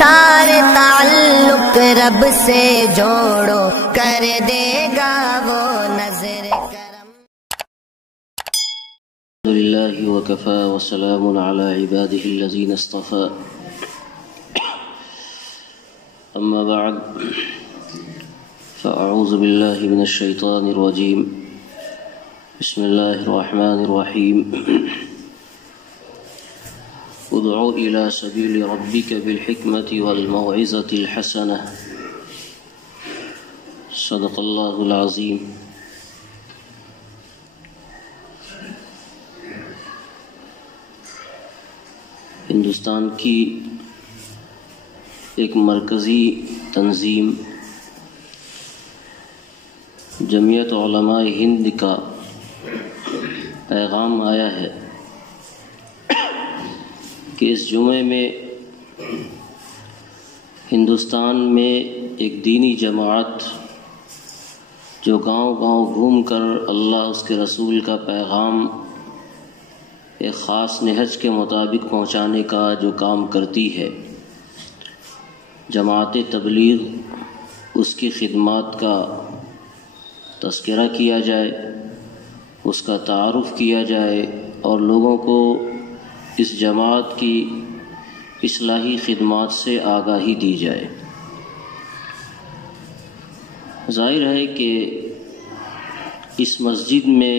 سارے تعلق رب سے جوڑو، کر دے گا وہ نظر کرم۔ الحمد للہ وکفی وسلام علی عباده الذین اصطفی، اما بعد فاعوذ باللہ من الشیطان الرجیم، بسم اللہ الرحمن الرحیم، ادع الى سبیل ربک بالحکمة والموعظة الحسنة، صدق اللہ العظیم۔ ہندوستان کی ایک مرکزی تنظیم جمعیت علماء ہند کا پیغام آیا ہے کہ اس جمعے میں ہندوستان میں ایک دینی جماعت جو گاؤں گاؤں گھوم کر اللہ اس کے رسول کا پیغام ایک خاص نہج کے مطابق پہنچانے کا جو کام کرتی ہے، جماعت تبلیغ، اس کی خدمات کا تذکرہ کیا جائے، اس کا تعارف کیا جائے اور لوگوں کو اس جماعت کی اصلاحی خدمات سے آگاہی دی جائے۔ ظاہر ہے کہ اس مسجد میں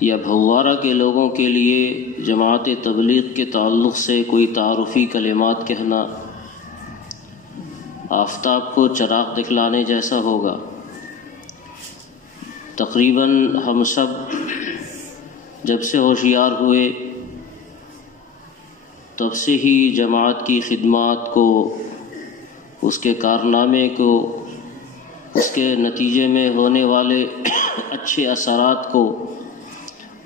یا بھوارہ کے لوگوں کے لیے جماعت تبلیغ کے تعلق سے کوئی تعارفی کلمات کہنا آفتاب کو چراغ دکھلانے جیسا ہوگا۔ تقریباً ہم سب جب سے ہوشیار ہوئے تب سے ہی جماعت کی خدمات کو، اس کے کارنامے کو، اس کے نتیجے میں ہونے والے اچھے اثرات کو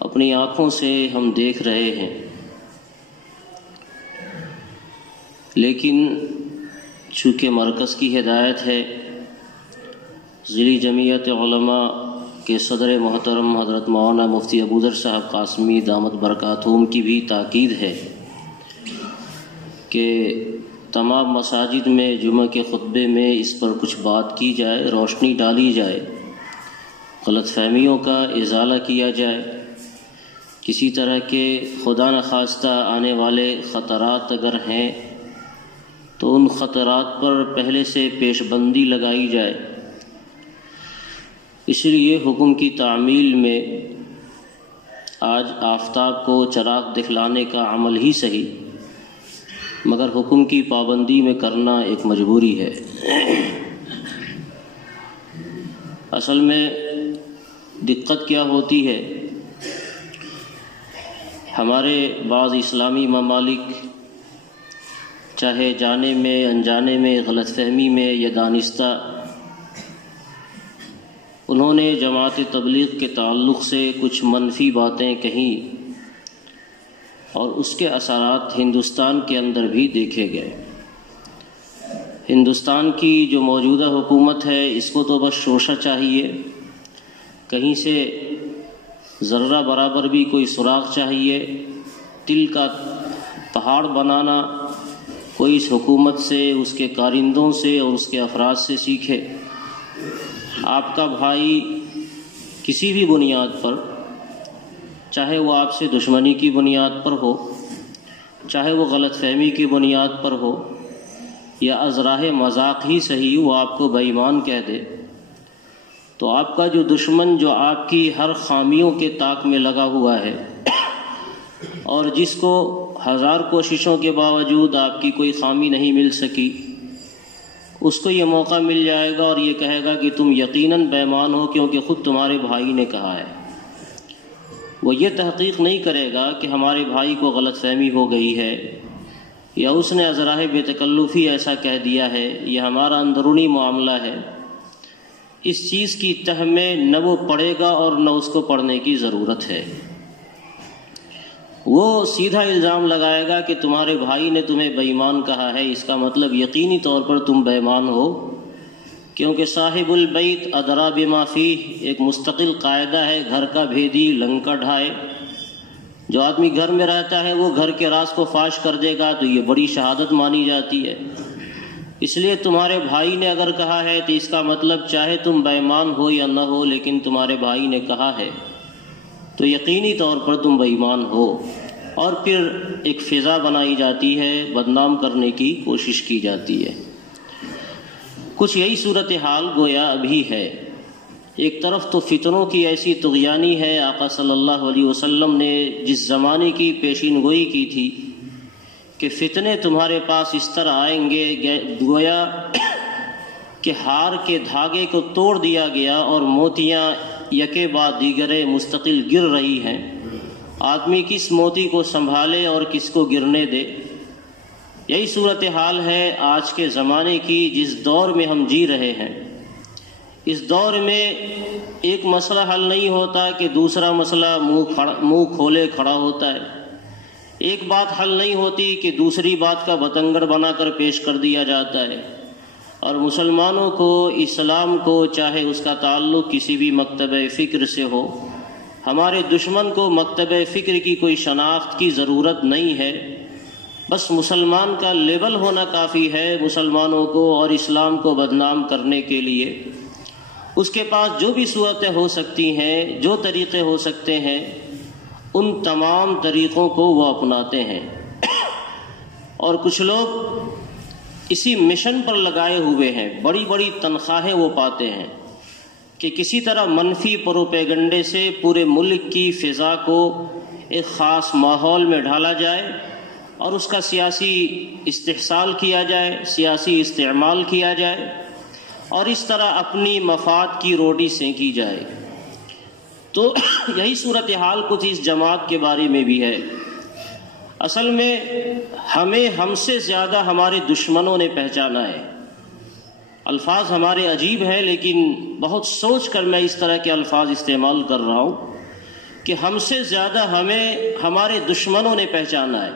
اپنی آنکھوں سے ہم دیکھ رہے ہیں، لیکن چونکہ مرکز کی ہدایت ہے، ضلعی جمعیت علماء کے صدر محترم حضرت مولانا مفتی ابوذر صاحب قاسمی دامت برکاتہم کی بھی تاکید ہے کہ تمام مساجد میں جمعہ کے خطبے میں اس پر کچھ بات کی جائے، روشنی ڈالی جائے، غلط فہمیوں کا ازالہ کیا جائے، کسی طرح کے خدا نخواستہ آنے والے خطرات اگر ہیں تو ان خطرات پر پہلے سے پیش بندی لگائی جائے۔ اس لیے حکم کی تعمیل میں آج آفتاب کو چراغ دکھلانے کا عمل ہی صحیح، مگر حکم کی پابندی میں کرنا ایک مجبوری ہے۔ اصل میں دقت کیا ہوتی ہے، ہمارے بعض اسلامی ممالک چاہے جانے میں، انجانے میں، غلط فہمی میں یا دانستہ، انہوں نے جماعت تبلیغ کے تعلق سے کچھ منفی باتیں کہیں اور اس کے اثرات ہندوستان کے اندر بھی دیکھے گئے۔ ہندوستان کی جو موجودہ حکومت ہے اس کو تو بس شوشہ چاہیے، کہیں سے ذرہ برابر بھی کوئی سراغ چاہیے، تل کا پہاڑ بنانا کوئی اس حکومت سے، اس کے کارندوں سے اور اس کے افراد سے سیکھے۔ آپ کا بھائی کسی بھی بنیاد پر، چاہے وہ آپ سے دشمنی کی بنیاد پر ہو، چاہے وہ غلط فہمی کی بنیاد پر ہو یا از راہ مذاق ہی صحیح، وہ آپ کو بے ایمان کہہ دے، تو آپ کا جو دشمن جو آپ کی ہر خامیوں کے طاق میں لگا ہوا ہے اور جس کو ہزار کوششوں کے باوجود آپ کی کوئی خامی نہیں مل سکی، اس کو یہ موقع مل جائے گا اور یہ کہے گا کہ تم یقیناً بے ایمان ہو کیونکہ خود تمہارے بھائی نے کہا ہے۔ وہ یہ تحقیق نہیں کرے گا کہ ہمارے بھائی کو غلط فہمی ہو گئی ہے یا اس نے از راہ بے تکلفی ایسا کہہ دیا ہے، یہ ہمارا اندرونی معاملہ ہے۔ اس چیز کی تہ میں نہ وہ پڑھے گا اور نہ اس کو پڑھنے کی ضرورت ہے۔ وہ سیدھا الزام لگائے گا کہ تمہارے بھائی نے تمہیں بے ایمان کہا ہے، اس کا مطلب یقینی طور پر تم بے ایمان ہو، کیونکہ صاحب البیت ادری بما فیہ ایک مستقل قاعدہ ہے، گھر کا بھیدی لنکا ڈھائے۔ جو آدمی گھر میں رہتا ہے وہ گھر کے راز کو فاش کر دے گا تو یہ بڑی شہادت مانی جاتی ہے۔ اس لیے تمہارے بھائی نے اگر کہا ہے تو اس کا مطلب چاہے تم بے ایمان ہو یا نہ ہو، لیکن تمہارے بھائی نے کہا ہے تو یقینی طور پر تم بے ایمان ہو، اور پھر ایک فضا بنائی جاتی ہے، بدنام کرنے کی کوشش کی جاتی ہے۔ کچھ یہی صورتحال گویا ابھی ہے۔ ایک طرف تو فتنوں کی ایسی طغیانی ہے، آقا صلی اللہ علیہ وسلم نے جس زمانے کی پیشین گوئی کی تھی کہ فتنے تمہارے پاس اس طرح آئیں گے گویا کہ ہار کے دھاگے کو توڑ دیا گیا اور موتیاں یکے بعد دیگرے مستقل گر رہی ہیں، آدمی کس موتی کو سنبھالے اور کس کو گرنے دے۔ یہی صورتحال ہے آج کے زمانے کی، جس دور میں ہم جی رہے ہیں۔ اس دور میں ایک مسئلہ حل نہیں ہوتا کہ دوسرا مسئلہ منہ کھولے کھڑا ہوتا ہے، ایک بات حل نہیں ہوتی کہ دوسری بات کا بتنگڑ بنا کر پیش کر دیا جاتا ہے، اور مسلمانوں کو، اسلام کو، چاہے اس کا تعلق کسی بھی مکتب فکر سے ہو، ہمارے دشمن کو مکتب فکر کی کوئی شناخت کی ضرورت نہیں ہے، بس مسلمان کا لیبل ہونا کافی ہے مسلمانوں کو اور اسلام کو بدنام کرنے کے لیے۔ اس کے پاس جو بھی صورتیں ہو سکتی ہیں، جو طریقے ہو سکتے ہیں، ان تمام طریقوں کو وہ اپناتے ہیں، اور کچھ لوگ اسی مشن پر لگائے ہوئے ہیں، بڑی بڑی تنخواہیں وہ پاتے ہیں کہ کسی طرح منفی پروپیگنڈے سے پورے ملک کی فضا کو ایک خاص ماحول میں ڈھالا جائے اور اس کا سیاسی استحصال کیا جائے، سیاسی استعمال کیا جائے، اور اس طرح اپنی مفاد کی روٹی سینکی جائے۔ تو یہی صورتحال کچھ اس جماعت کے بارے میں بھی ہے۔ اصل میں ہم سے زیادہ ہمارے دشمنوں نے پہچانا ہے۔ الفاظ ہمارے عجیب ہیں، لیکن بہت سوچ کر میں اس طرح کے الفاظ استعمال کر رہا ہوں کہ ہم سے زیادہ ہمارے دشمنوں نے پہچانا ہے۔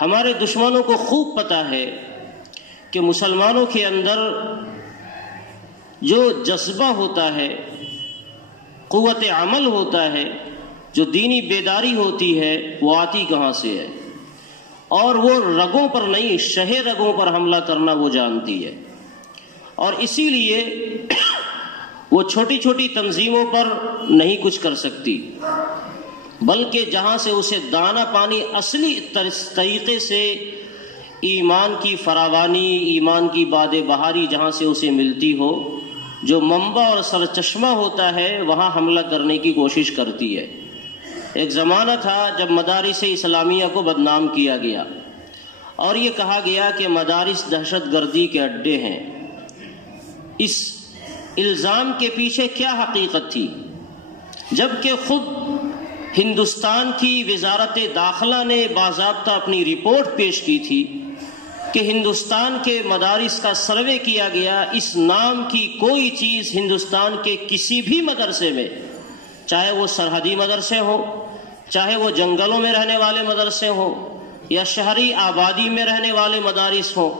ہمارے دشمنوں کو خوب پتہ ہے کہ مسلمانوں کے اندر جو جذبہ ہوتا ہے، قوت عمل ہوتا ہے، جو دینی بیداری ہوتی ہے، وہ آتی کہاں سے ہے، اور وہ رگوں پر نہیں، شہ رگوں پر حملہ کرنا وہ جانتی ہے، اور اسی لیے وہ چھوٹی چھوٹی تنظیموں پر نہیں کچھ کر سکتی، بلکہ جہاں سے اسے دانہ پانی اصلی طریقے سے ایمان کی فراوانی، ایمان کی باد بہاری جہاں سے اسے ملتی ہو، جو منبع اور سرچشمہ ہوتا ہے، وہاں حملہ کرنے کی کوشش کرتی ہے۔ ایک زمانہ تھا جب مدارس اسلامیہ کو بدنام کیا گیا اور یہ کہا گیا کہ مدارس دہشت گردی کے اڈے ہیں۔ اس الزام کے پیچھے کیا حقیقت تھی؟ جبکہ خود ہندوستان کی وزارت داخلہ نے باضابطہ اپنی رپورٹ پیش کی تھی کہ ہندوستان کے مدارس کا سروے کیا گیا، اس نام کی کوئی چیز ہندوستان کے کسی بھی مدرسے میں، چاہے وہ سرحدی مدرسے ہوں، چاہے وہ جنگلوں میں رہنے والے مدرسے ہوں یا شہری آبادی میں رہنے والے مدارس ہوں،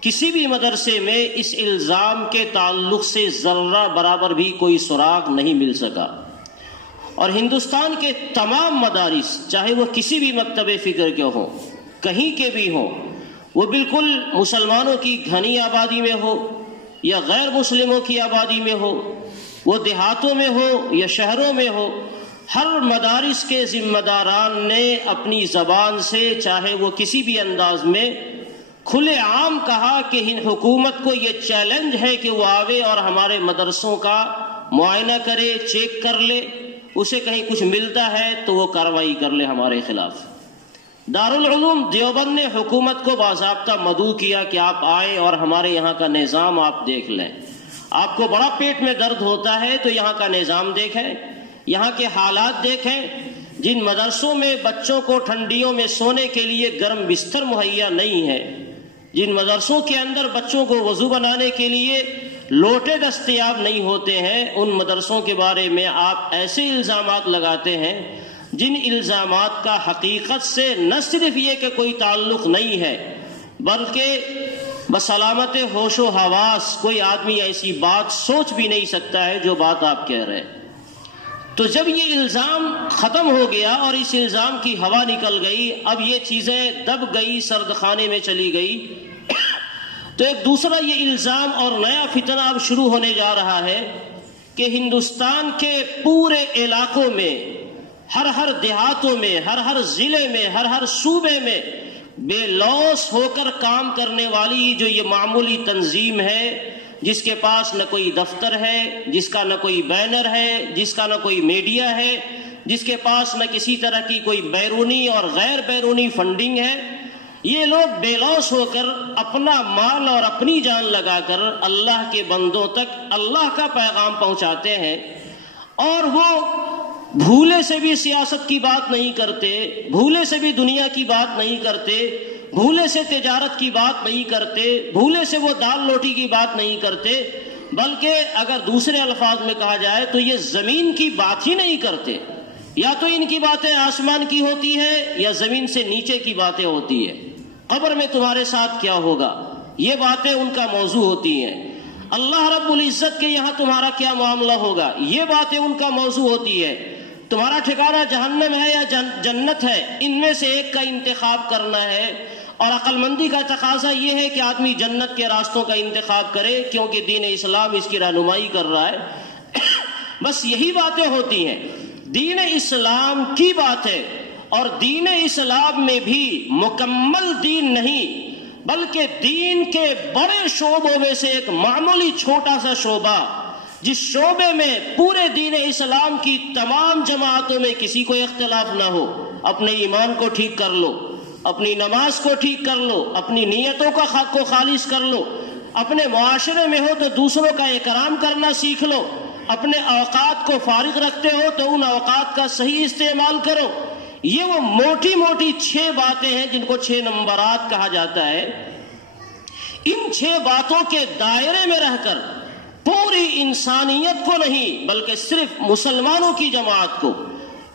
کسی بھی مدرسے میں اس الزام کے تعلق سے ذرہ برابر بھی کوئی سراغ نہیں مل سکا۔ اور ہندوستان کے تمام مدارس، چاہے وہ کسی بھی مکتب فکر کے ہوں، کہیں کے بھی ہوں، وہ بالکل مسلمانوں کی گھنی آبادی میں ہو یا غیر مسلموں کی آبادی میں ہو، وہ دیہاتوں میں ہو یا شہروں میں ہو، ہر مدارس کے ذمہ داران نے اپنی زبان سے، چاہے وہ کسی بھی انداز میں، کھلے عام کہا کہ حکومت کو یہ چیلنج ہے کہ وہ آوے اور ہمارے مدرسوں کا معائنہ کرے، چیک کر لے، اسے کہیں کچھ ملتا ہے تو وہ کارروائی کر لے ہمارے خلاف۔ دارالعلوم دیوبند نے حکومت کو باضابطہ مدعو کیا کہ آپ آئے اور ہمارے یہاں کا نظام آپ دیکھ لیں، آپ کو بڑا پیٹ میں درد ہوتا ہے تو یہاں کا نظام دیکھیں، یہاں کے حالات دیکھیں۔ جن مدرسوں میں بچوں کو ٹھنڈیوں میں سونے کے لیے گرم بستر مہیا نہیں ہے، جن مدرسوں کے اندر بچوں کو وضو بنانے کے لیے لوٹے دستیاب نہیں ہوتے ہیں، ان مدرسوں کے بارے میں آپ ایسے الزامات لگاتے ہیں جن الزامات کا حقیقت سے نہ صرف یہ کہ کوئی تعلق نہیں ہے، بلکہ بسلامت ہوش و حواس کوئی آدمی ایسی بات سوچ بھی نہیں سکتا ہے جو بات آپ کہہ رہے ہیں۔ تو جب یہ الزام ختم ہو گیا اور اس الزام کی ہوا نکل گئی، اب یہ چیزیں دب گئی، سرد خانے میں چلی گئی، تو ایک دوسرا یہ الزام اور نیا فتنہ اب شروع ہونے جا رہا ہے کہ ہندوستان کے پورے علاقوں میں، ہر دیہاتوں میں، ہر ضلع میں، ہر صوبے میں بے لوث ہو کر کام کرنے والی جو یہ معمولی تنظیم ہے، جس کے پاس نہ کوئی دفتر ہے، جس کا نہ کوئی بینر ہے، جس کا نہ کوئی میڈیا ہے، جس کے پاس نہ کسی طرح کی کوئی بیرونی اور غیر بیرونی فنڈنگ ہے، یہ لوگ بے لوث ہو کر اپنا مال اور اپنی جان لگا کر اللہ کے بندوں تک اللہ کا پیغام پہنچاتے ہیں، اور وہ بھولے سے بھی سیاست کی بات نہیں کرتے، بھولے سے بھی دنیا کی بات نہیں کرتے، بھولے سے تجارت کی بات نہیں کرتے، بھولے سے وہ دال روٹی کی بات نہیں کرتے، بلکہ اگر دوسرے الفاظ میں کہا جائے تو یہ زمین کی بات ہی نہیں کرتے، یا تو ان کی باتیں آسمان کی ہوتی ہے یا زمین سے نیچے کی باتیں ہوتی ہے، قبر میں تمہارے ساتھ کیا ہوگا، یہ باتیں ان کا موضوع ہوتی ہیں، اللہ رب العزت کے یہاں تمہارا کیا معاملہ ہوگا، یہ باتیں ان کا موضوع ہوتی ہے، تمہارا ٹھکانہ جہنم ہے یا جنت ہے، ان میں سے ایک کا انتخاب کرنا ہے، اور عقل مندی کا تقاضا یہ ہے کہ آدمی جنت کے راستوں کا انتخاب کرے، کیونکہ دین اسلام اس کی رہنمائی کر رہا ہے۔ بس یہی باتیں ہوتی ہیں، دین اسلام کی بات ہے، اور دین اسلام میں بھی مکمل دین نہیں بلکہ دین کے بڑے شعبوں میں سے ایک معمولی چھوٹا سا شعبہ، جس شعبے میں پورے دین اسلام کی تمام جماعتوں میں کسی کو اختلاف نہ ہو، اپنے ایمان کو ٹھیک کر لو، اپنی نماز کو ٹھیک کر لو، اپنی نیتوں کو خالص کر لو، اپنے معاشرے میں ہو تو دوسروں کا اکرام کرنا سیکھ لو، اپنے اوقات کو فارغ رکھتے ہو تو ان اوقات کا صحیح استعمال کرو۔ یہ وہ موٹی موٹی 6 باتیں ہیں جن کو 6 نمبرات کہا جاتا ہے۔ ان 6 باتوں کے دائرے میں رہ کر پوری انسانیت کو نہیں بلکہ صرف مسلمانوں کی جماعت کو،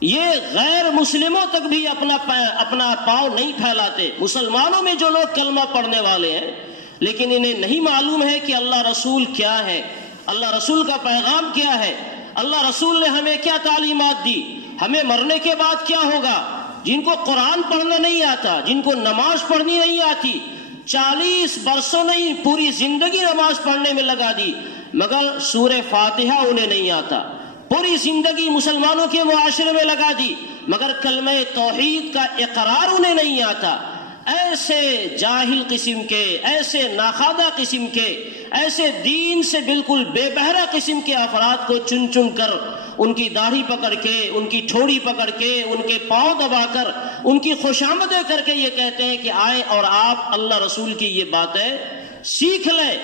یہ غیر مسلموں تک بھی اپنا پاؤں نہیں پھیلاتے۔ مسلمانوں میں جو لوگ کلمہ پڑھنے والے ہیں لیکن انہیں نہیں معلوم ہے کہ اللہ رسول کیا ہے، اللہ رسول کا پیغام کیا ہے، اللہ رسول نے ہمیں کیا تعلیمات دی، ہمیں مرنے کے بعد کیا ہوگا، جن کو قرآن پڑھنا نہیں آتا، جن کو نماز پڑھنی نہیں آتی، 40 برسوں نہیں پوری زندگی نماز پڑھنے میں لگا دی مگر سورہ فاتحہ انہیں نہیں آتا، پوری زندگی مسلمانوں کے معاشرے میں لگا دی مگر کلمہ توحید کا اقرار انہیں نہیں آتا۔ ایسے جاہل قسم کے، ایسے ناخوادہ قسم کے، ایسے دین سے بالکل بے بہرہ قسم کے افراد کو چن چن کر، ان کی داڑھی پکڑ کے، ان کی ٹھوڑی پکڑ کے، ان کے پاؤں دبا کر، ان کی خوشامدیں کر کے یہ کہتے ہیں کہ آئیں اور آپ اللہ رسول کی یہ باتیں سیکھ لیں،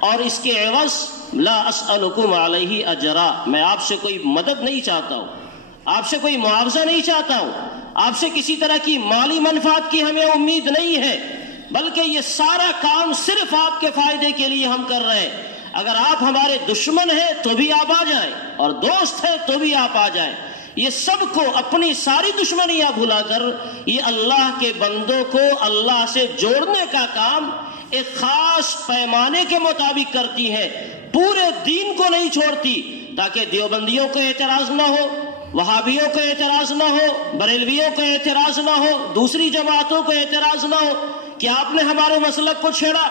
اور اس کے عوض لا اسألکم علیہ اجرا، میں آپ سے کوئی مدد نہیں چاہتا ہوں، آپ سے کوئی معاوضہ نہیں چاہتا ہوں، آپ سے کسی طرح کی مالی منفعت کی ہمیں امید نہیں ہے، بلکہ یہ سارا کام صرف آپ کے فائدے کے لیے ہم کر رہے ہیں۔ اگر آپ ہمارے دشمن ہیں تو بھی آپ آ جائیں، اور دوست ہیں تو بھی آپ آ جائیں، یہ سب کو اپنی ساری دشمنیاں بھلا کر یہ اللہ کے بندوں کو اللہ سے جوڑنے کا کام ایک خاص پیمانے کے مطابق کرتی ہے، پورے دین کو نہیں چھوڑتی، تاکہ دیوبندیوں کو اعتراض نہ ہو، وہابیوں کو اعتراض نہ ہو، بریلویوں کو اعتراض نہ ہو، دوسری جماعتوں کو اعتراض نہ ہو کہ آپ نے ہمارے مسلک کو چھیڑا۔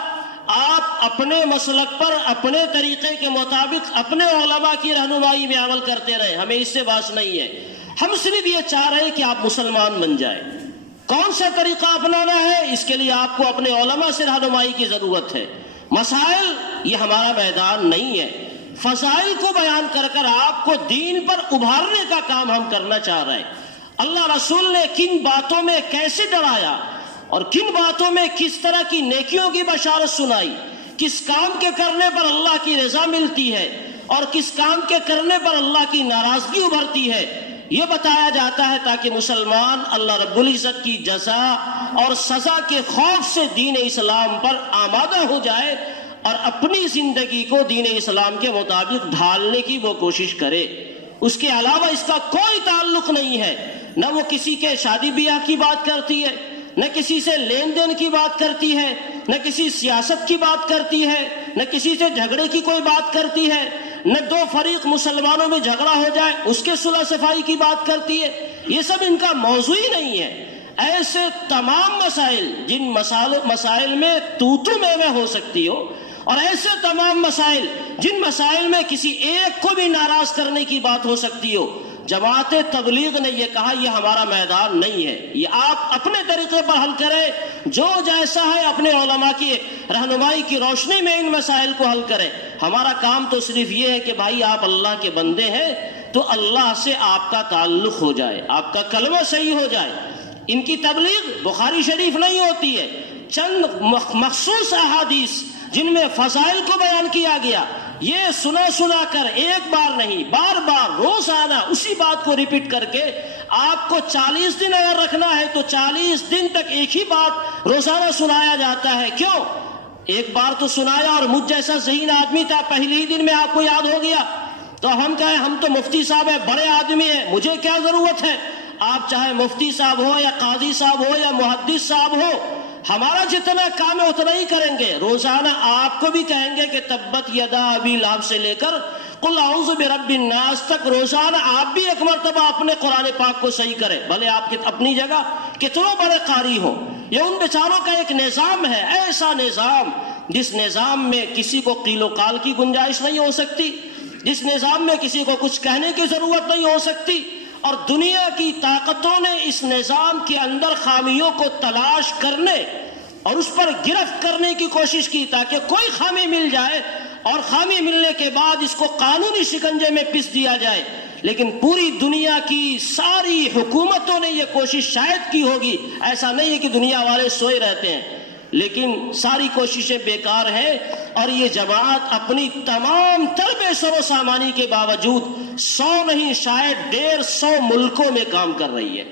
آپ اپنے مسلک پر اپنے طریقے کے مطابق اپنے علماء کی رہنمائی میں عمل کرتے رہے، ہمیں اس سے باس نہیں ہے، ہم صرف یہ چاہ رہے ہیں کہ آپ مسلمان بن جائیں۔ کون سا طریقہ اپنانا ہے اس کے لیے آپ کو اپنے علماء سے رہنمائی کی ضرورت ہے۔ مسائل یہ ہمارا میدان نہیں ہے، فضائل کو بیان کر کر آپ کو دین پر ابھارنے کا کام ہم کرنا چاہ رہے ہیں۔ اللہ رسول نے کن باتوں میں کیسے ڈرایا اور کن باتوں میں کس طرح کی نیکیوں کی بشارت سنائی، کس کام کے کرنے پر اللہ کی رضا ملتی ہے اور کس کام کے کرنے پر اللہ کی ناراضگی ابھرتی ہے، یہ بتایا جاتا ہے تاکہ مسلمان اللہ رب العزت کی جزا اور سزا کے خوف سے دین اسلام پر آمادہ ہو جائے اور اپنی زندگی کو دین اسلام کے مطابق ڈھالنے کی وہ کوشش کرے۔ اس کے علاوہ اس کا کوئی تعلق نہیں ہے، نہ وہ کسی کے شادی بیاہ کی بات کرتی ہے، نہ کسی سے لین دین کی بات کرتی ہے، نہ کسی سیاست کی بات کرتی ہے، نہ کسی سے جھگڑے کی کوئی بات کرتی ہے، نہ دو فریق مسلمانوں میں جھگڑا ہو جائے اس کے صلح صفائی کی بات کرتی ہے. یہ سب ان کا موضوع ہی نہیں ہے. ایسے تمام مسائل جن مسائل میں تو میں ہو سکتی ہو، اور ایسے تمام مسائل جن مسائل میں کسی ایک کو بھی ناراض کرنے کی بات ہو سکتی ہو، جماعت تبلیغ نے یہ کہا یہ ہمارا میدان نہیں ہے، یہ آپ اپنے طریقے پر حل کریں، جو جیسا ہے اپنے علماء کی رہنمائی کی روشنی میں ان مسائل کو حل کریں. ہمارا کام تو صرف یہ ہے کہ بھائی آپ اللہ کے بندے ہیں تو اللہ سے آپ کا تعلق ہو جائے، آپ کا کلمہ صحیح ہو جائے. ان کی تبلیغ بخاری شریف نہیں ہوتی ہے، چند مخصوص احادیث جن میں فضائل کو بیان کیا گیا، یہ سنا کر ایک بار نہیں بار بار روزانہ اسی بات کو ریپیٹ کر کے آپ کو 40 دن اگر رکھنا ہے تو 40 دن تک ایک ہی بات روزانہ سنایا جاتا ہے. کیوں؟ ایک بار تو سنایا اور مجھ جیسا ذہین آدمی تھا پہلے ہی دن میں آپ کو یاد ہو گیا تو ہم کہیں ہم تو مفتی صاحب ہیں، بڑے آدمی ہیں، مجھے کیا ضرورت ہے. آپ چاہے مفتی صاحب ہو یا قاضی صاحب ہو یا محدث صاحب ہو، ہمارا جتنا کام ہے اتنا ہی کریں گے. روزانہ آپ کو بھی کہیں گے کہ تبت یدا ابی لہب سے لے کر قل اعوذ برب الناس تک روزانہ آپ بھی ایک مرتبہ اپنے قرآن پاک کو صحیح کریں، بھلے آپ کی اپنی جگہ کتنوں بڑے قاری ہوں. یہ ان بیچاروں کا ایک نظام ہے، ایسا نظام جس نظام میں کسی کو قیل و قال کی گنجائش نہیں ہو سکتی، جس نظام میں کسی کو کچھ کہنے کی ضرورت نہیں ہو سکتی. اور دنیا کی طاقتوں نے اس نظام کے اندر خامیوں کو تلاش کرنے اور اس پر گرفت کرنے کی کوشش کی تاکہ کوئی خامی مل جائے اور خامی ملنے کے بعد اس کو قانونی شکنجے میں پس دیا جائے. لیکن پوری دنیا کی ساری حکومتوں نے یہ کوشش شاید کی ہوگی، ایسا نہیں ہے کہ دنیا والے سوئے رہتے ہیں، لیکن ساری کوششیں بیکار ہیں. اور یہ جماعت اپنی تمام تر بے سر و سامانی کے باوجود 100 نہیں شاید 150 ملکوں میں کام کر رہی ہے.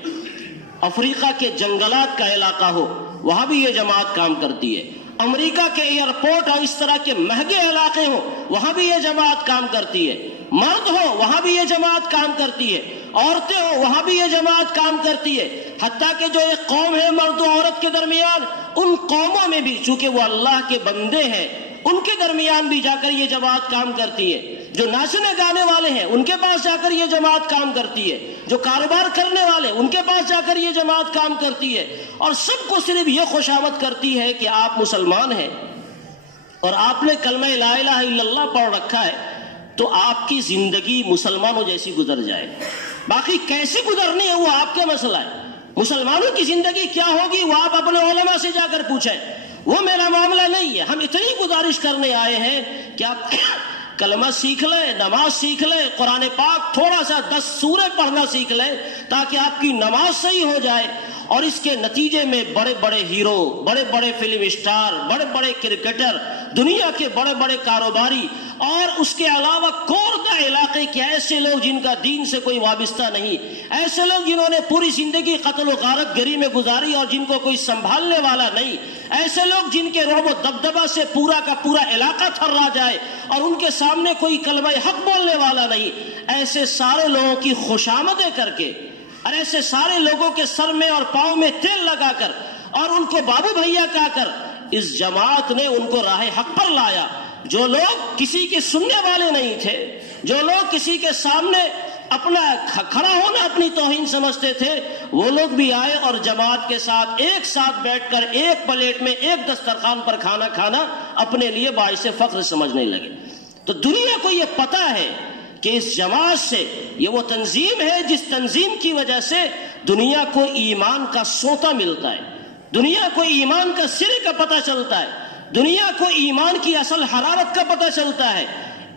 افریقہ کے جنگلات کا علاقہ ہو وہاں بھی یہ جماعت کام کرتی ہے، امریکہ کے ایئرپورٹ اور اس طرح کے مہنگے علاقے ہوں وہاں بھی یہ جماعت کام کرتی ہے. مرد ہو وہاں بھی یہ جماعت کام کرتی ہے، عورتیں ہو وہاں بھی یہ جماعت کام کرتی ہے. حتیٰ کہ جو ایک قوم ہے مرد و عورت کے درمیان، ان قوموں میں بھی چونکہ وہ اللہ کے بندے ہیں ان کے درمیان بھی جا کر یہ جماعت کام کرتی ہے. جو ناچنے گانے والے ہیں ان کے پاس جا کر یہ جماعت کام کرتی ہے، جو کاروبار کرنے والے ان کے پاس جا کر یہ جماعت کام کرتی ہے. اور سب کو صرف یہ خوشامد کرتی ہے کہ آپ مسلمان ہیں اور آپ نے کلمہ لا الہ الا اللہ پڑھ رکھا ہے تو آپ کی زندگی مسلمانوں جیسی گزر جائے. باقی کیسے گزرنی ہے وہ آپ کا مسئلہ ہے. مسلمانوں کی زندگی کیا ہوگی وہ آپ اپنے علماء سے جا کر پوچھیں، وہ میرا معاملہ نہیں ہے. ہم اتنی گزارش کرنے آئے ہیں کہ آپ کلمہ سیکھ لیں، نماز سیکھ لیں، قرآن پاک تھوڑا سا 10 سورے پڑھنا سیکھ لیں تاکہ آپ کی نماز صحیح ہو جائے. اور اس کے نتیجے میں بڑے بڑے ہیرو، بڑے بڑے فلم اسٹار، بڑے بڑے کرکٹر، دنیا کے بڑے بڑے کاروباری اور اس کے علاوہ کوردہ علاقے کے ایسے لوگ جن کا دین سے کوئی وابستہ نہیں، ایسے لوگ جنہوں نے پوری زندگی قتل و غارت گری میں گزاری اور جن کو کوئی سنبھالنے والا نہیں، ایسے لوگ جن کے رعب و دبدبہ سے پورا کا پورا علاقہ تھرا جائے اور ان کے سامنے کوئی کلمہ حق بولنے والا نہیں، ایسے سارے لوگوں کی خوشامدیں کر کے اور ایسے سارے لوگوں کے سر میں اور پاؤں میں تیل لگا کر اور ان کو بابو بھیا کہا کر اس جماعت نے ان کو راہ حق پر لایا. جو لوگ کسی کے سننے والے نہیں تھے، جو لوگ کسی کے سامنے اپنا کھڑا ہونا اپنی توہین سمجھتے تھے، وہ لوگ بھی آئے اور جماعت کے ساتھ ایک ساتھ بیٹھ کر ایک پلیٹ میں ایک دسترخوان پر کھانا کھانا اپنے لیے باعث فخر سمجھنے لگے. تو دنیا کو یہ پتا ہے کہ اس جماعت سے یہ وہ تنظیم ہے جس تنظیم کی وجہ سے دنیا کو ایمان کا سوتا ملتا ہے، دنیا کو ایمان کا سرے کا پتہ چلتا ہے، دنیا کو ایمان کی اصل حرارت کا پتہ چلتا ہے.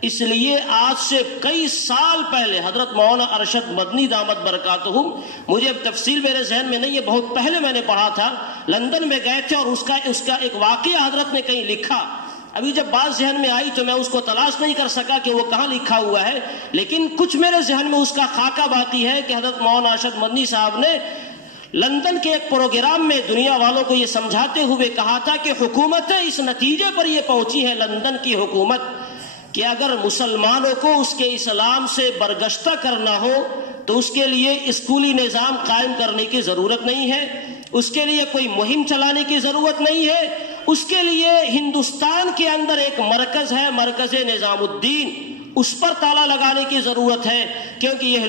اس لیے آج سے کئی سال پہلے حضرت مولانا ارشد مدنی دامت برکاتہم، مجھے اب تفصیل میرے ذہن میں نہیں ہے، بہت پہلے میں نے پڑھا تھا، لندن میں گئے تھے اور اس کا ایک واقعہ حضرت نے کہیں لکھا. ابھی جب بات ذہن میں آئی تو میں اس کو تلاش نہیں کر سکا کہ وہ کہاں لکھا ہوا ہے، لیکن کچھ میرے ذہن میں اس کا خاکہ باقی ہے کہ حضرت مولانا ارشد مدنی صاحب نے لندن کے ایک پروگرام میں دنیا والوں کو یہ سمجھاتے ہوئے کہا تھا کہ حکومتیں اس نتیجے پر یہ پہنچی ہے، لندن کی حکومت، کہ اگر مسلمانوں کو اس کے اسلام سے برگشتہ کرنا ہو تو اس کے لیے اسکولی نظام قائم کرنے کی ضرورت نہیں ہے، اس کے لیے کوئی مہم چلانے کی ضرورت نہیں ہے، اس کے لیے ہندوستان کے اندر ایک مرکز ہے، مرکز نظام الدین، اس پر تالا لگانے کی ضرورت ہے، کیونکہ یہ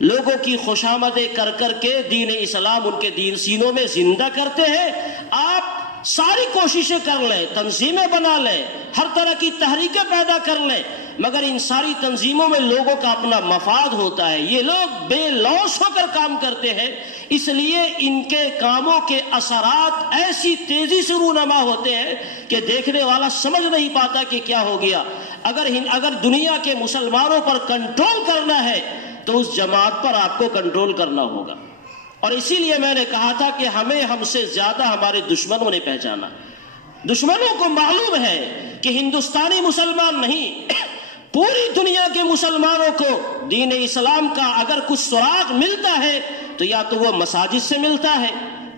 لوگوں کی خوشامدیں کر کر کے دین اسلام ان کے دین سینوں میں زندہ کرتے ہیں۔ آپ ساری کوششیں کر لیں، تنظیمیں بنا لیں، ہر طرح کی تحریکیں پیدا کر لیں، مگر ان ساری تنظیموں میں لوگوں کا اپنا مفاد ہوتا ہے۔ یہ لوگ بے لوث ہو کر کام کرتے ہیں، اس لیے ان کے کاموں کے اثرات ایسی تیزی سے رونما ہوتے ہیں کہ دیکھنے والا سمجھ نہیں پاتا کہ کیا ہو گیا۔ اگر دنیا کے مسلمانوں پر کنٹرول کرنا ہے تو اس جماعت پر آپ کو کنٹرول کرنا ہوگا، اور اسی لیے میں نے کہا تھا کہ ہم سے زیادہ ہمارے دشمنوں نے پہچانا۔ دشمنوں کو معلوم ہے کہ ہندوستانی مسلمان نہیں، پوری دنیا کے مسلمانوں کو دین اسلام کا اگر کچھ سراغ ملتا ہے تو یا تو وہ مساجد سے ملتا ہے،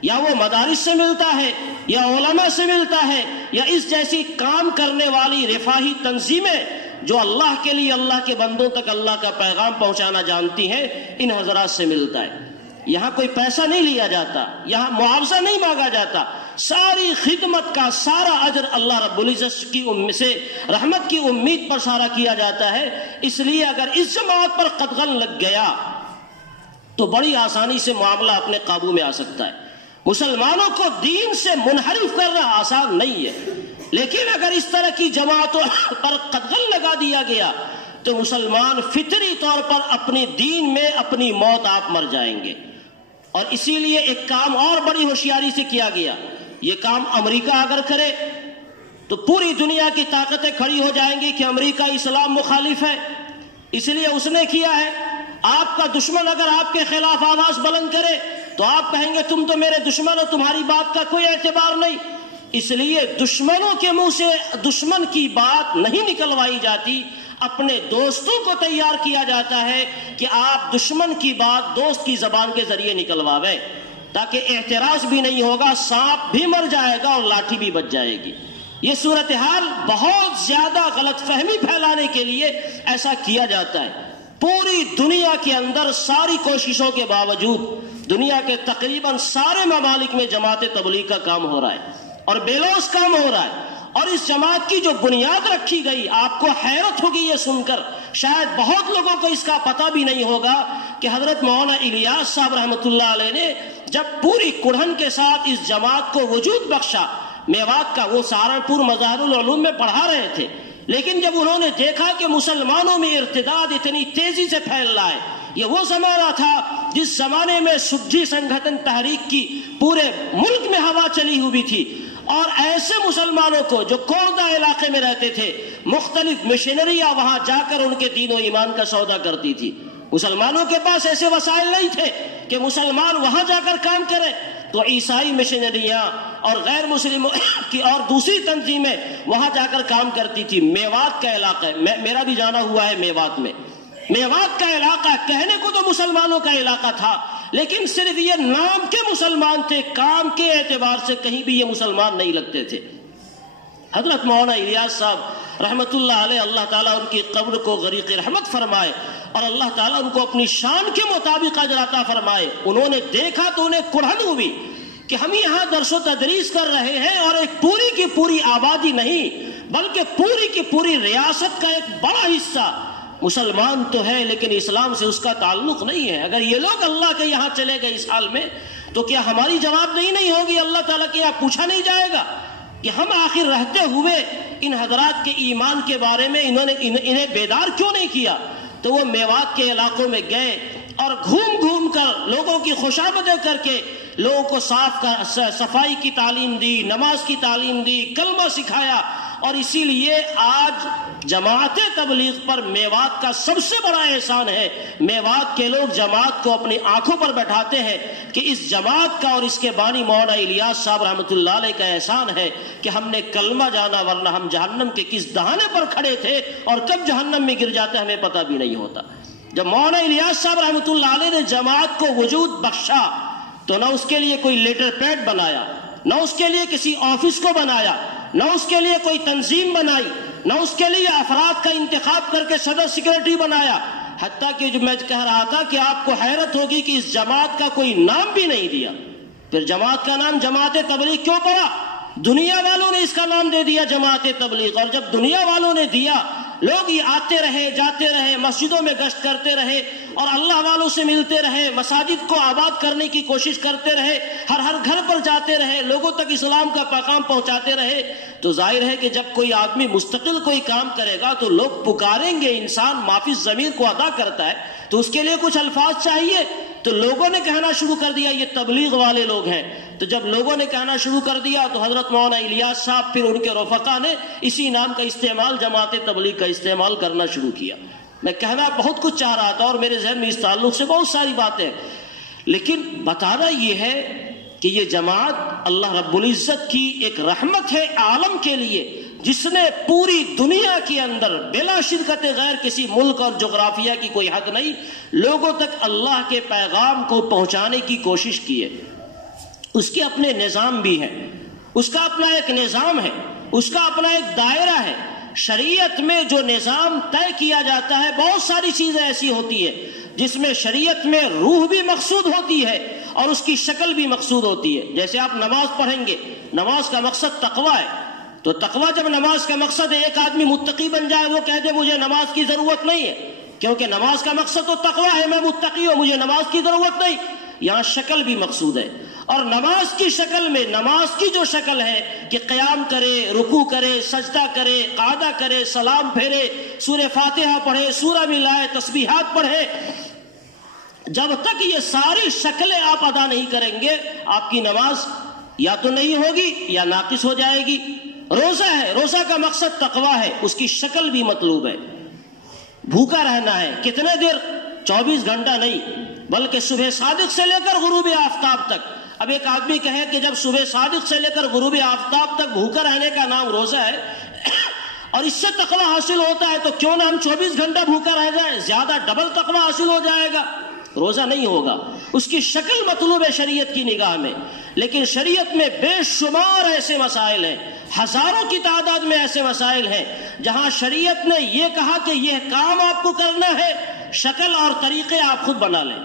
یا وہ مدارس سے ملتا ہے، یا علماء سے ملتا ہے، یا اس جیسی کام کرنے والی رفاہی تنظیمیں جو اللہ کے لیے اللہ کے بندوں تک اللہ کا پیغام پہنچانا جانتی ہیں، ان حضرات سے ملتا ہے۔ یہاں کوئی پیسہ نہیں لیا جاتا، یہاں معاوضہ نہیں مانگا جاتا، ساری خدمت کا سارا اجر اللہ رب العزت کی سے رحمت کی امید پر سارا کیا جاتا ہے۔ اس لیے اگر اس جماعت پر قدغن لگ گیا تو بڑی آسانی سے معاملہ اپنے قابو میں آ سکتا ہے۔ مسلمانوں کو دین سے منحرف کرنا آسان نہیں ہے، لیکن اگر اس طرح کی جماعتوں پر قدغن لگا دیا گیا تو مسلمان فطری طور پر اپنی دین میں اپنی موت آپ مر جائیں گے۔ اور اسی لیے ایک کام اور بڑی ہوشیاری سے کیا گیا، یہ کام امریکہ اگر کرے تو پوری دنیا کی طاقتیں کھڑی ہو جائیں گی کہ امریکہ اسلام مخالف ہے، اس لیے اس نے کیا ہے۔ آپ کا دشمن اگر آپ کے خلاف آواز بلند کرے تو آپ کہیں گے تم تو میرے دشمن ہو، تمہاری بات کا کوئی اعتبار نہیں۔ اس لیے دشمنوں کے منہ سے دشمن کی بات نہیں نکلوائی جاتی، اپنے دوستوں کو تیار کیا جاتا ہے کہ آپ دشمن کی بات دوست کی زبان کے ذریعے نکلواویں، تاکہ اعتراض بھی نہیں ہوگا، سانپ بھی مر جائے گا اور لاٹھی بھی بچ جائے گی۔ یہ صورتحال بہت زیادہ غلط فہمی پھیلانے کے لیے ایسا کیا جاتا ہے۔ پوری دنیا کے اندر ساری کوششوں کے باوجود دنیا کے تقریباً سارے ممالک میں جماعت تبلیغ کا کام ہو رہا ہے اور بے لوث کام ہو رہا ہے، اور اس جماعت کی جو بنیاد رکھی گئی، آپ کو حیرت ہوگی یہ سن کر، شاید بہت لوگوں کو اس کا پتہ بھی نہیں ہوگا کہ حضرت مولانا الیاس صاحب رحمۃ اللہ علیہ نے جب پوری کڑھن کے ساتھ اس جماعت کو وجود بخشا، میوات کا وہ سہارنپور مظاہر العلوم میں پڑھا رہے تھے، لیکن جب انہوں نے دیکھا کہ مسلمانوں میں ارتداد اتنی تیزی سے پھیل رہا ہے، یہ وہ زمانہ تھا جس زمانے میں سدھی سنگھٹن تحریک کی پورے ملک میں ہوا چلی ہوئی تھی، اور ایسے مسلمانوں کو جو کوردہ علاقے میں رہتے تھے، مختلف مشنریاں وہاں جا کر ان کے دین و ایمان کا سودا کرتی تھی۔ مسلمانوں کے پاس ایسے وسائل نہیں تھے کہ مسلمان وہاں جا کر کام کرے، تو عیسائی مشنریاں اور غیر مسلموں کی اور دوسری تنظیمیں وہاں جا کر کام کرتی تھی۔ میوات کا علاقہ ہے، میرا بھی جانا ہوا ہے میوات میں، میوات کا علاقہ کہنے کو تو مسلمانوں کا علاقہ تھا، لیکن صرف یہ نام کے مسلمان تھے، کام کے اعتبار سے کہیں بھی یہ مسلمان نہیں لگتے تھے۔ حضرت مولانا الیاس صاحب رحمت اللہ علیہ، اللہ تعالیٰ ان کی قبر کو غریق رحمت فرمائے اور اللہ تعالیٰ ان کو اپنی شان کے مطابق اجر عطا فرمائے، انہوں نے دیکھا تو انہیں کڑھن ہوئی کہ ہم یہاں درس و تدریس کر رہے ہیں اور ایک پوری کی پوری آبادی نہیں بلکہ پوری کی پوری ریاست کا ایک بڑا حصہ مسلمان تو ہے لیکن اسلام سے اس کا تعلق نہیں ہے۔ اگر یہ لوگ اللہ کے یہاں چلے گئے اس حال میں تو کیا ہماری جواب نہیں ہوگی؟ اللہ تعالیٰ کے یہاں پوچھا نہیں جائے گا کہ ہم آخر رہتے ہوئے ان حضرات کے ایمان کے بارے میں انہیں بیدار کیوں نہیں کیا؟ تو وہ میوات کے علاقوں میں گئے اور گھوم گھوم کر لوگوں کی خوشامدیں کر کے لوگوں کو صفائی کی تعلیم دی، نماز کی تعلیم دی، کلمہ سکھایا، اور اسی لیے آج جماعت تبلیغ پر میوات کا سب سے بڑا احسان ہے۔ میوات کے لوگ جماعت کو اپنی آنکھوں پر بیٹھاتے ہیں کہ اس جماعت کا اور اس کے بانی مولانا الیاس صاحب رحمۃ اللہ علیہ کا احسان ہے کہ ہم نے کلمہ جانا، ورنہ ہم جہنم کے کس دہانے پر کھڑے تھے اور کب جہنم میں گر جاتے ہمیں پتہ بھی نہیں ہوتا۔ جب مولانا الیاس صاحب رحمۃ اللہ علیہ نے جماعت کو وجود بخشا تو نہ اس کے لیے کوئی لیٹر پیڈ بنایا، نہ اس کے لیے کسی آفس کو بنایا، نہ اس کے لیے کوئی تنظیم بنائی، نہ اس کے لیے افراد کا انتخاب کر کے صدر سیکریٹری بنایا، حتیٰ کہ جو میں کہہ رہا تھا کہ آپ کو حیرت ہوگی کہ اس جماعت کا کوئی نام بھی نہیں دیا۔ پھر جماعت کا نام جماعت تبلیغ کیوں پڑا؟ دنیا والوں نے اس کا نام دے دیا جماعت تبلیغ، اور جب دنیا والوں نے دیا لوگ یہ آتے رہے جاتے رہے، مسجدوں میں گشت کرتے رہے اور اللہ والوں سے ملتے رہے، مساجد کو آباد کرنے کی کوشش کرتے رہے، ہر گھر پر جاتے رہے، لوگوں تک اسلام کا پیغام پہنچاتے رہے، تو ظاہر ہے کہ جب کوئی آدمی مستقل کوئی کام کرے گا تو لوگ پکاریں گے۔ انسان معافی ضمیر کو ادا کرتا ہے تو اس کے لیے کچھ الفاظ چاہیے، تو لوگوں نے کہنا شروع کر دیا یہ تبلیغ والے لوگ ہیں۔ تو جب لوگوں نے کہنا شروع کر دیا تو حضرت مولانا الیاس صاحب پھر ان کے رفقا نے اسی نام کا استعمال، جماعت تبلیغ کا استعمال کرنا شروع کیا۔ میں کہنا بہت کچھ چاہ رہا تھا اور میرے ذہن میں اس تعلق سے بہت ساری باتیں، لیکن بتانا یہ ہے کہ یہ جماعت اللہ رب العزت کی ایک رحمت ہے عالم کے لیے، جس نے پوری دنیا کے اندر بلا شرکت غیر کسی ملک اور جغرافیہ کی کوئی حد نہیں، لوگوں تک اللہ کے پیغام کو پہنچانے کی کوشش کی ہے۔ اس کے اپنے نظام بھی ہیں، اس کا اپنا ایک نظام ہے، اس کا اپنا ایک دائرہ ہے۔ شریعت میں جو نظام طے کیا جاتا ہے، بہت ساری چیزیں ایسی ہوتی ہے جس میں شریعت میں روح بھی مقصود ہوتی ہے اور اس کی شکل بھی مقصود ہوتی ہے۔ جیسے آپ نماز پڑھیں گے، نماز کا مقصد تقویٰ ہے، تو تقویٰ جب نماز کا مقصد ہے، ایک آدمی متقی بن جائے، وہ کہہ دے مجھے نماز کی ضرورت نہیں ہے، کیونکہ نماز کا مقصد تو تقویٰ ہے، میں متقی ہوں، مجھے نماز کی ضرورت نہیں۔ یہاں شکل بھی مقصود ہے، اور نماز کی شکل میں، نماز کی جو شکل ہے کہ قیام کرے، رکوع کرے، سجدہ کرے، قعدہ کرے، سلام پھیرے، سورہ فاتحہ پڑھے، سورہ ملائے، تسبیحات پڑھے، جب تک یہ ساری شکلیں آپ ادا نہیں کریں گے، آپ کی نماز یا تو نہیں ہوگی یا ناقص ہو جائے گی۔ روزہ ہے، روزہ کا مقصد تقویٰ ہے، اس کی شکل بھی مطلوب ہے۔ بھوکا رہنا ہے، کتنے دیر؟ 24 گھنٹہ نہیں، بلکہ صبح صادق سے لے کر غروب آفتاب تک۔ اب ایک آدمی کہے کہ جب صبح صادق سے لے کر غروب آفتاب تک بھوکا رہنے کا نام روزہ ہے اور اس سے تقویٰ حاصل ہوتا ہے، تو کیوں نہ ہم 24 گھنٹہ بھوکا رہ جائیں، زیادہ ڈبل تقویٰ حاصل ہو جائے گا۔ روزہ نہیں ہوگا، اس کی شکل مطلوب ہے شریعت کی نگاہ میں، لیکن شریعت میں بے شمار ایسے مسائل ہیں، ہزاروں کی تعداد میں ایسے مسائل ہیں جہاں شریعت نے یہ کہا کہ یہ کام آپ کو کرنا ہے، شکل اور طریقے آپ خود بنا لیں۔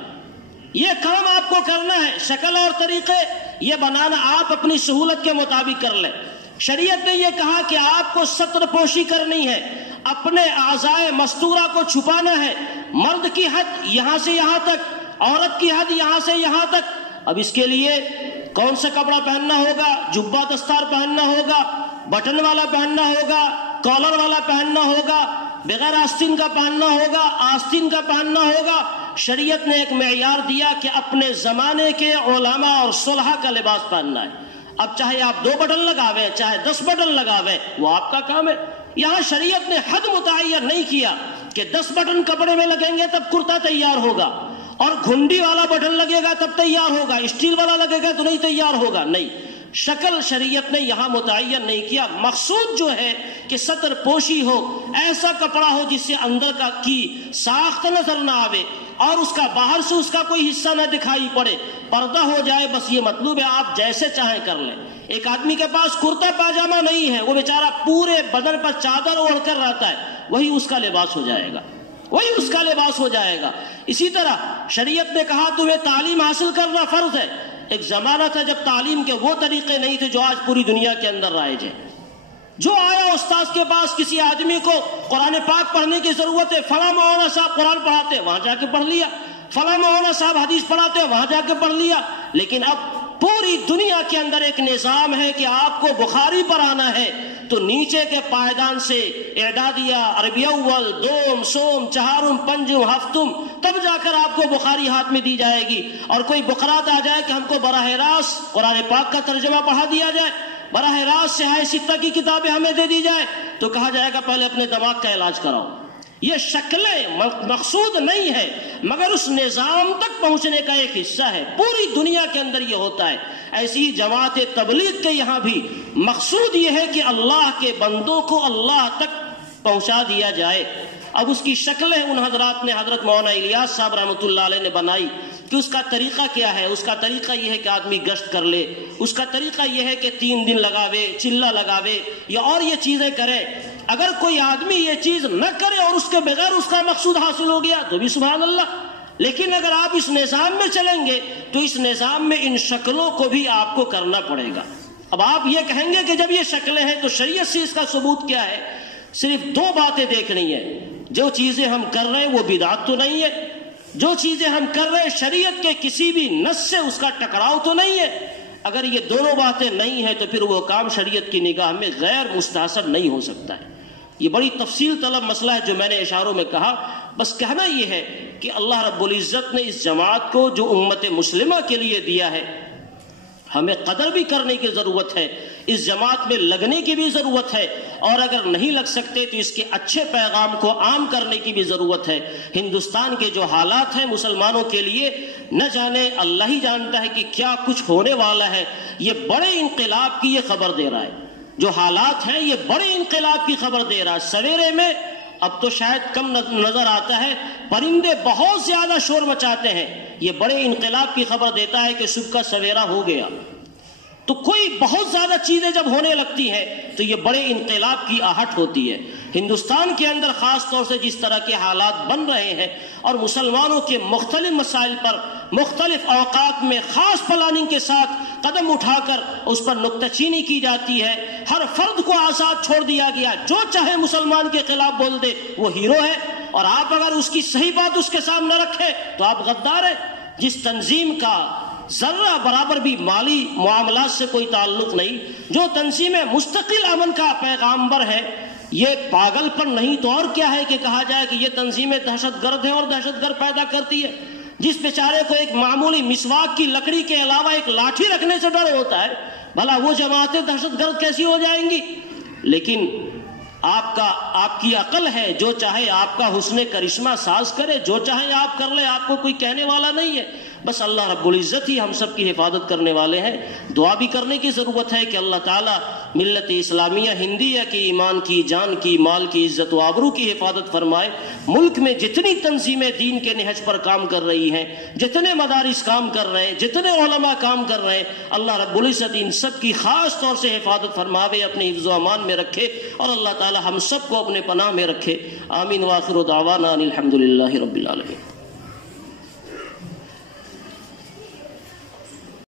یہ کام آپ کو کرنا ہے، شکل اور طریقے یہ بنانا آپ اپنی سہولت کے مطابق کر لیں۔ شریعت نے یہ کہا کہ آپ کو ستر پوشی کرنی ہے، اپنے اعضائے مستورہ کو چھپانا ہے، مرد کی حد یہاں سے یہاں تک، عورت کی حد یہاں سے یہاں تک۔ اب اس کے لیے کون سا کپڑا پہننا ہوگا؟ جبہ دستار پہننا ہوگا، بٹن والا پہننا ہوگا، کالر والا پہننا ہوگا، بغیر آستین کا پہننا ہوگا، آستین کا پہننا ہوگا۔ شریعت نے ایک معیار دیا کہ اپنے زمانے کے علماء اور صلحاء کا لباس پہننا ہے۔ اب چاہے آپ 2 بٹن لگاویں، چاہے 10 بٹن لگاویں، وہ آپ کا کام ہے۔ یہاں شریعت نے حد متعین نہیں کیا کہ 10 بٹن کپڑے میں لگیں گے تب کرتا تیار ہوگا، اور گھنڈی والا بٹن لگے گا تب تیار ہوگا، اسٹیل والا لگے گا تو نہیں تیار ہوگا۔ نہیں، شکل شریعت نے یہاں متعین نہیں کیا۔ مقصود جو ہے کہ ستر پوشی ہو، ایسا کپڑا ہو جس سے اندر کا کی ساخت نظر نہ آوے اور اس کا باہر سے اس کا کوئی حصہ نہ دکھائی پڑے، پردہ ہو جائے، بس یہ مطلوب ہے۔ آپ جیسے چاہیں کر لیں۔ ایک آدمی کے پاس کرتا پاجامہ نہیں ہے، وہ بیچارہ پورے بدن پر چادر اوڑھ کر رہتا ہے، وہی اس کا لباس ہو جائے گا، وہی اس کا لباس ہو جائے گا۔ اسی طرح شریعت نے کہا تمہیں تعلیم حاصل کرنا فرض ہے۔ ایک زمانہ تھا جب تعلیم کے وہ طریقے نہیں تھے جو آج پوری دنیا کے اندر رائج ہیں۔ جو آیا استاذ کے پاس، کسی آدمی کو قرآن پاک پڑھنے کی ضرورت ہے، فلاں مولانا صاحب قرآن پڑھاتے وہاں جا کے پڑھ لیا، فلاں مولانا صاحب حدیث پڑھاتے وہاں جا کے پڑھ لیا۔ لیکن اب پوری دنیا کے اندر ایک نظام ہے کہ آپ کو بخاری پر آنا ہے تو نیچے کے پائیدان سے اعدادیہ، عربی اول، دوم، سوم، چہارم، پنجم، ہفتم، تب جا کر آپ کو بخاری ہاتھ میں دی جائے گی۔ اور کوئی بقرات آ جائے کہ ہم کو براہ راست قرآن پاک کا ترجمہ پڑھا دیا جائے، براہ راست صحاح ستہ کی کتابیں ہمیں دے دی جائے، تو کہا جائے گا پہلے اپنے دماغ کا علاج کراؤ۔ یہ شکلیں مقصود نہیں ہے، مگر اس نظام تک پہنچنے کا ایک حصہ ہے۔ پوری دنیا کے اندر یہ ہوتا ہے۔ ایسی جماعت تبلیغ کے یہاں بھی مقصود یہ ہے کہ اللہ کے بندوں کو اللہ تک پہنچا دیا جائے۔ اب اس کی شکلیں ان حضرات نے، حضرت مولانا الیاس صاحب رحمۃ اللہ علیہ نے بنائی کہ اس کا طریقہ کیا ہے۔ اس کا طریقہ یہ ہے کہ آدمی گشت کر لے، اس کا طریقہ یہ ہے کہ 3 دن لگاوے، چلہ لگاوے یا اور یہ چیزیں کرے۔ اگر کوئی آدمی یہ چیز نہ کرے اور اس کے بغیر اس کا مقصود حاصل ہو گیا تو بھی سبحان اللہ۔ لیکن اگر آپ اس نظام میں چلیں گے تو اس نظام میں ان شکلوں کو بھی آپ کو کرنا پڑے گا۔ اب آپ یہ کہیں گے کہ جب یہ شکلیں ہیں تو شریعت سے اس کا ثبوت کیا ہے؟ صرف دو باتیں دیکھنی ہے، جو چیزیں ہم کر رہے ہیں وہ بدعت تو نہیں ہے، جو چیزیں ہم کر رہے ہیں شریعت کے کسی بھی نص سے اس کا ٹکراؤ تو نہیں ہے۔ اگر یہ دونوں باتیں نہیں ہیں تو پھر وہ کام شریعت کی نگاہ میں غیر مستحسن نہیں ہو سکتا ہے۔ یہ بڑی تفصیل طلب مسئلہ ہے جو میں نے اشاروں میں کہا، بس کہنا یہ ہے کہ اللہ رب العزت نے اس جماعت کو جو امت مسلمہ کے لیے دیا ہے، ہمیں قدر بھی کرنے کی ضرورت ہے، اس جماعت میں لگنے کی بھی ضرورت ہے، اور اگر نہیں لگ سکتے تو اس کے اچھے پیغام کو عام کرنے کی بھی ضرورت ہے۔ ہندوستان کے جو حالات ہیں مسلمانوں کے لیے، نہ جانے اللہ ہی جانتا ہے کہ کیا کچھ ہونے والا ہے۔ یہ بڑے انقلاب کی یہ خبر دے رہا ہے، جو حالات ہیں یہ بڑے انقلاب کی خبر دے رہا ہے۔ سویرے میں اب تو شاید کم نظر آتا ہے، پرندے بہت زیادہ شور مچاتے ہیں، یہ بڑے انقلاب کی خبر دیتا ہے کہ صبح کا سویرا ہو گیا۔ تو کوئی بہت زیادہ چیزیں جب ہونے لگتی ہیں تو یہ بڑے انقلاب کی آہٹ ہوتی ہے۔ ہندوستان کے اندر خاص طور سے جس طرح کے حالات بن رہے ہیں، اور مسلمانوں کے مختلف مسائل پر مختلف اوقات میں خاص پلاننگ کے ساتھ قدم اٹھا کر اس پر نکتہ چینی کی جاتی ہے، ہر فرد کو آزاد چھوڑ دیا گیا، جو چاہے مسلمان کے خلاف بول دے وہ ہیرو ہے، اور آپ اگر اس کی صحیح بات اس کے سامنے رکھے تو آپ غدار ہیں۔ جس تنظیم کا ذرہ برابر بھی مالی معاملات سے کوئی تعلق نہیں، جو تنظیم مستقل امن کا پیغامبر ہے، یہ پاگل پن نہیں تو اور کیا ہے کہ کہا جائے کہ یہ تنظیمیں دہشت گرد ہیں اور دہشت گرد پیدا کرتی ہے۔ جس بیچارے کو ایک معمولی مسواک کی لکڑی کے علاوہ ایک لاٹھی رکھنے سے ڈر ہوتا ہے، بھلا وہ جماعتیں دہشت گرد کیسی ہو جائیں گی؟ لیکن آپ کی عقل ہے، جو چاہے آپ کا حسن کرشمہ ساز کرے، جو چاہے آپ کر لے، آپ کو کوئی کہنے والا نہیں ہے۔ بس اللہ رب العزت ہی ہم سب کی حفاظت کرنے والے ہیں۔ دعا بھی کرنے کی ضرورت ہے کہ اللہ تعالیٰ ملت اسلامیہ ہندیہ کی ایمان کی، جان کی، مال کی، عزت و آبرو کی حفاظت فرمائے۔ ملک میں جتنی تنظیمیں دین کے نہج پر کام کر رہی ہیں، جتنے مدارس کام کر رہے ہیں، جتنے علماء کام کر رہے ہیں، اللہ رب العزت ان سب کی خاص طور سے حفاظت فرماوے، اپنے حفظ و امان میں رکھے، اور اللہ تعالیٰ ہم سب کو اپنے پناہ میں رکھے۔ آمین۔ وآخر دعوانا ان الحمد للہ رب العالمین۔